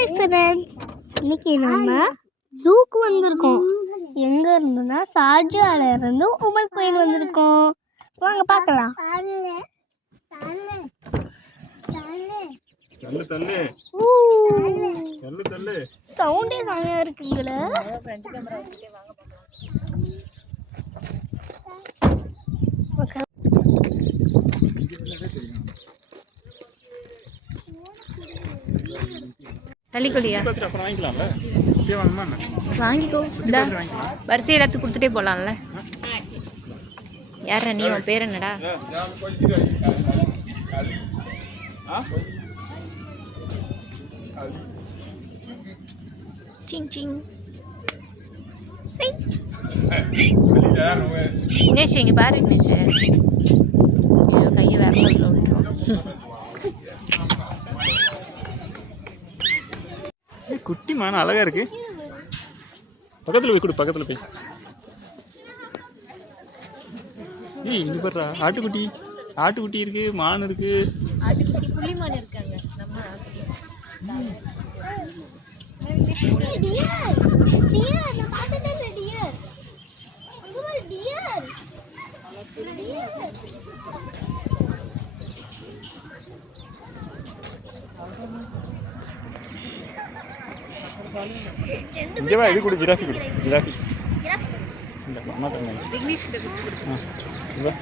Hi friends, இன்னைக்கு நம்ம ஜூக்கு வந்திருக்கோம். எங்க இருந்துன்னா ஷார்ஜால இருந்து உமல் கோயில் வந்திருக்கோம். வாங்க பார்க்கலாம். சவுண்டே செமையா இருக்குங்களே. தள்ளிக்கொள்ளியா வாங்கிக்கோ. வரிசை எல்லாத்துக்கும் கொடுத்துட்டே போகலாம்ல. யாரா நீ? உன் பேர் என்னடா? சிங் சிங். விக்னேஷ் இங்கே பாரு. விக்னேஷ் கையை வேற விட்டுரும். குட்டி மான அழகா இருக்கு. பக்கத்துல போய் கொடு, பக்கத்துல போய். ஏய் இங்க பாருடா, ஆட்டுக்குட்டி. ஆட்டுக்குட்டி இருக்கு, மான் இருக்கு. ஆட்டுக்குட்டி புலி மான் இருக்காங்க. நம்ம இங்க வா, இது கொடு. ஜிராஃபி கொடு. ஜிராஃபி இந்த அம்மா தங்க. விக்னேஷ் கிட்ட கொடுத்து. வா.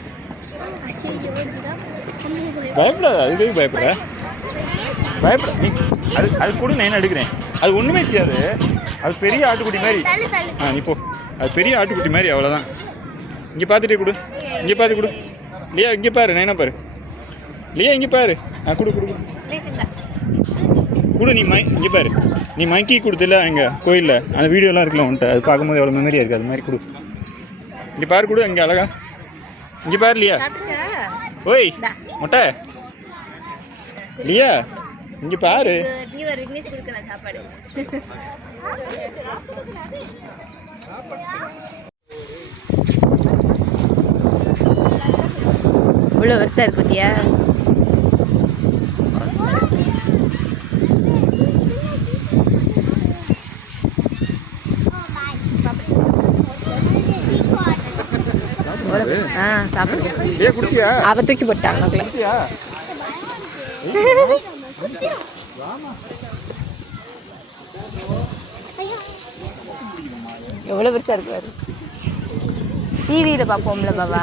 பயப்படாத. அதுக்கு பயப்படுற? பயப்பட நீ. அது கூட நான் எடுக்கிறேன். அது ஒன்றுமே செய்யாது. அது பெரிய ஆட்டுக்குட்டி மாதிரி. நீ போ. அது பெரிய ஆட்டுக்குட்டி மாதிரி, அவ்வளோதான். இங்கே பார்த்துட்டே கொடு. இங்கே பார்த்து கொடு. லியா இங்கே பாரு. நைனா பாரு. லியா இங்கே பாரு. கொடு கொடு கொடு. நீ இங்கே பாரு. நீ மைக்கி கொடுத்துல எங்க கோயிலில் அந்த வீடியோலாம் இருக்கலாம் உன்ட்ட. அது பார்க்கும்போது எவ்வளோ மெமரியாக இருக்குது. அது மாதிரி கொடு. இங்கே பாரு கொடு. இங்கே அழகா. இங்கே பாரு லியா. ஓய் மொட்டை லியா இங்கே பாரு. இவ்வளோ வருஷம் இருக்கு பத்தியா? சாப்பிடுங்க. அவ தூக்கி போட்டாங்க. எவ்வளோ பெருசா இருக்கு. டிவியில் பார்ப்போம்ல பாபா.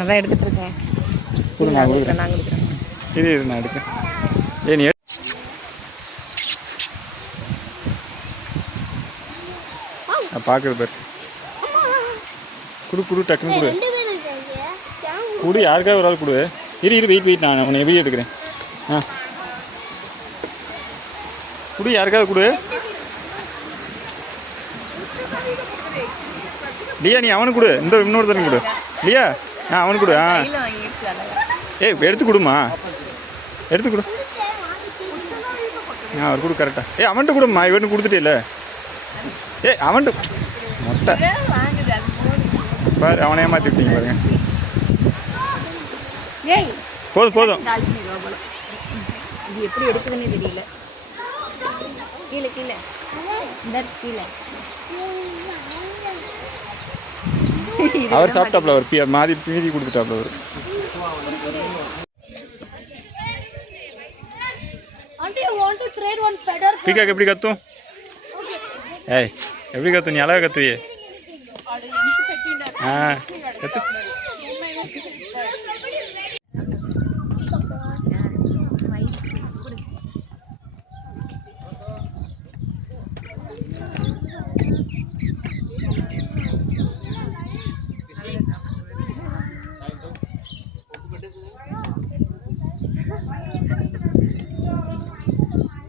அதான் எடுத்துட்டு இருக்கேன். நான் கொடுக்குறேன். இது நான் எடுக்கிறேன். ஏ நீ பார்க்குறது பேர் குடு குடு. டக்குன்னு கொடு. கொடு. யாருக்காவது ஒரு ஆள் கொடு. இரு வெயிட். நான் உன்னை எப்படி எடுக்கிறேன். கொடு. யாருக்காவது கொடு. லியா நீ அவனுக்கு கொடு. இன்னொருத்தனுக்கு கொடு. லியா அவனுக்கு கொடு. எடுத்து கொடுமா. எடுத்து கொடு. அவர் கொடு கரெக்டாக. அவன்கிட்ட கொடுமா. இவனு கொடுத்துட்டே இல்லை. அவன்ட்டு மொட்டை பாரு. அவனை ஏமாற்றி விட்டீங்க பாருங்க. போதும். இது எப்படி எடுக்குதுன்னு தெரியல. கீழே கீழே கீழே. அவர் சாப்பிட்டாப்ல. அவர் மீதி கொடுத்துட்டாப்ல. அவர் பீக்காக்கு எப்படி கத்தும்? ஏய் எப்படி கத்து? நீ அழகா கத்துவியே. கத்து.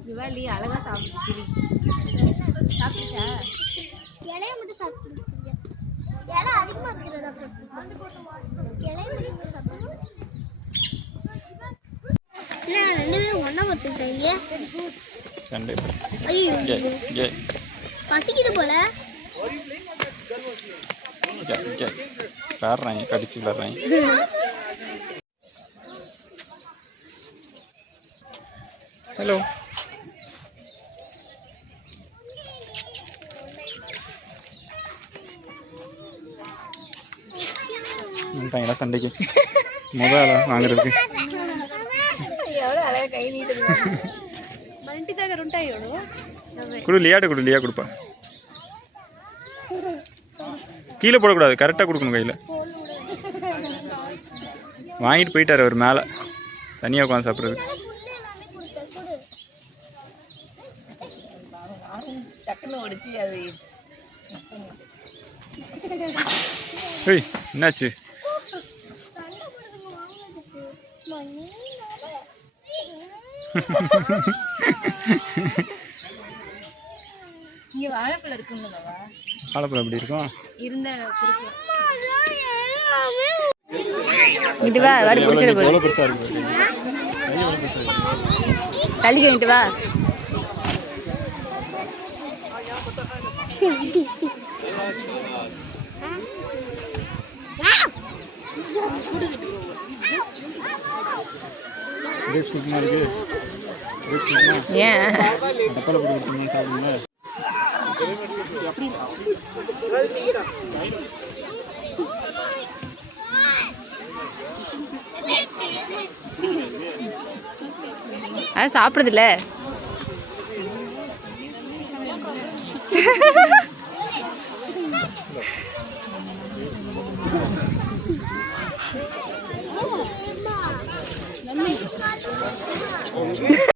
திவாலி அழகா சாப்பிட்டு சாப்பிட்டுச்சா? இலைய மட்டும் சாப்பிட்டு இலை அதிகமா இருக்கிறது. அப்புறம் ரெண்டு பேரும் ஒன்னா பார்த்துக்கிட்டீங்க. சண்டை. பசிக்குது போல. விளாட்றாங்க, கடிச்சு விளாட்றாங்க. ஹலோ. வந்துட்டாங்களா சண்டைக்கு? முதல்ல வாங்குறதுக்கு கொடு. லியாட்ட கொடு. லியா கொடுப்பா. கீழே போடக்கூடாது, கரெக்டாக கொடுக்கணும் கையில். வாங்கிட்டு போயிட்டார் அவர் மேலே தனியாக உட்காந்து சாப்பிட்றது. ஏய் என்னாச்சு? இங்க வாழைப்பழம் இருக்குங்களா? வாழைப்பழம் எப்படி இருக்கும்? இருந்த இங்கிட்டு வா, வாடி பிடிச்சிட போகுது. எவ்வளோ பெருசாக இருக்கு. தள்ளிக்க இங்கிட்டு வா. ஏன் டப்பால போட்டு கொடுத்தோம்னா சாப்பிடுங்க. அது சாப்பிடுதுல்ல.